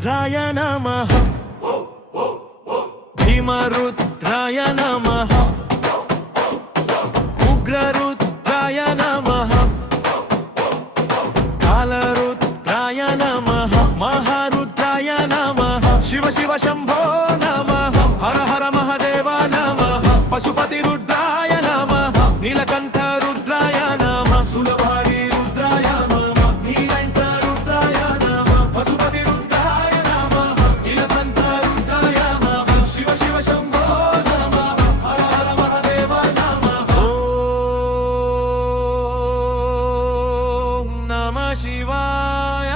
భీమరుద్రాయ నమః భీమరుద్రాయ నమః ఉగ్రరుద్రాయ నమః కాలరుద్రాయ నమః మహారుద్రాయ నమః శివ శివ శంభో నమః హర హర మహదేవ నమః పశుపతి రుద్రాయ నమః నీలకంఠ రుద్రాయ నమః సులభారి రుద్రాయ నమః నీలంఠ రుద్రాయ నమః పశుపతి రుద్రాయ నమః నీలకంఠ రుద్రాయ నమః శివ శివ శంభో నమః హర హర మహదేవ నమః ఓం నమః శివాయ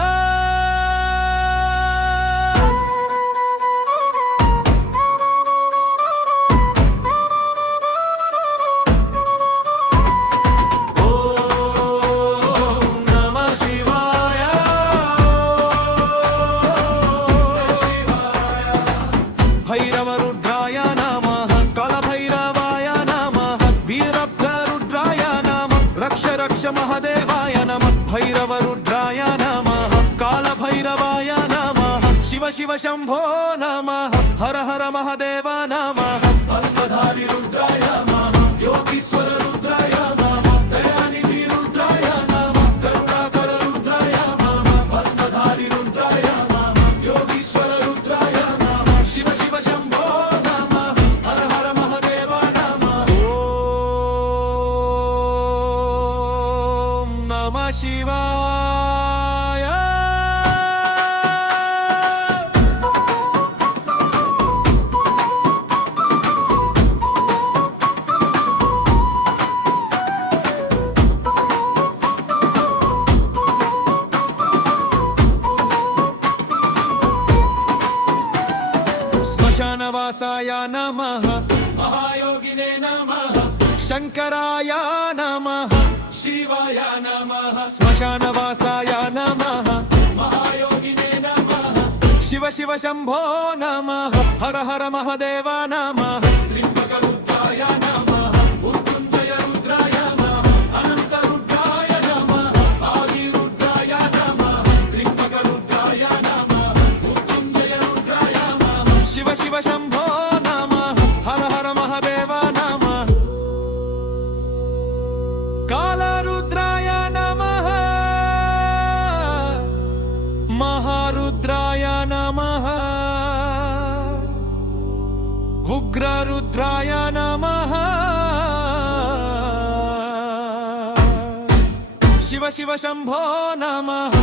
భైరవరుద్రాయ నమః కలభైరవాయ నమః వీరభద్రరుద్రాయ నమః రక్ష రక్ష మహదేవాయ నమః భైరవరుద్రాయ నమః కాలభైరవాయ నమః శివ శివ శంభో నమః హర హర మహదేవ నమః భస్మధారి రుద్రాయ నమః యోగీశ్వర రుద్రాయ నమః దయానిధి రుద్రాయ నమః కరుణాకర రుద్రాయ నమః భస్మధారి రుద్రాయ నమః యోగీశ్వర రుద్రాయ నమః శివ శివ శంభో నమః హర హర మహదేవ నమః ఓం నమః శివాయ శ్మశానవాసాయ నమః మహాయోగినే నమః శంకరాయ నమః శివాయ నమః శ్మశానవాసాయ నమః మహాయోగినే నమః శివ శివ శంభో నమః హర హర మహదేవ నమః త్రింబక రుద్రాయ నమః మృత్యుంజయ రుద్రాయ నమః అనంత రుద్రాయ నమః ఆది రుద్రాయ నమః త్రింబక రుద్రాయ నమః మృత్యుంజయ రుద్రాయ నమః శివ శివ శంభో నమః హర హర మహదేవ నమః కాలరుద్రాయ నమః మహారుద్రాయ నమః ఉగ్రరుద్రాయ నమః శివ శివ శంభో నమః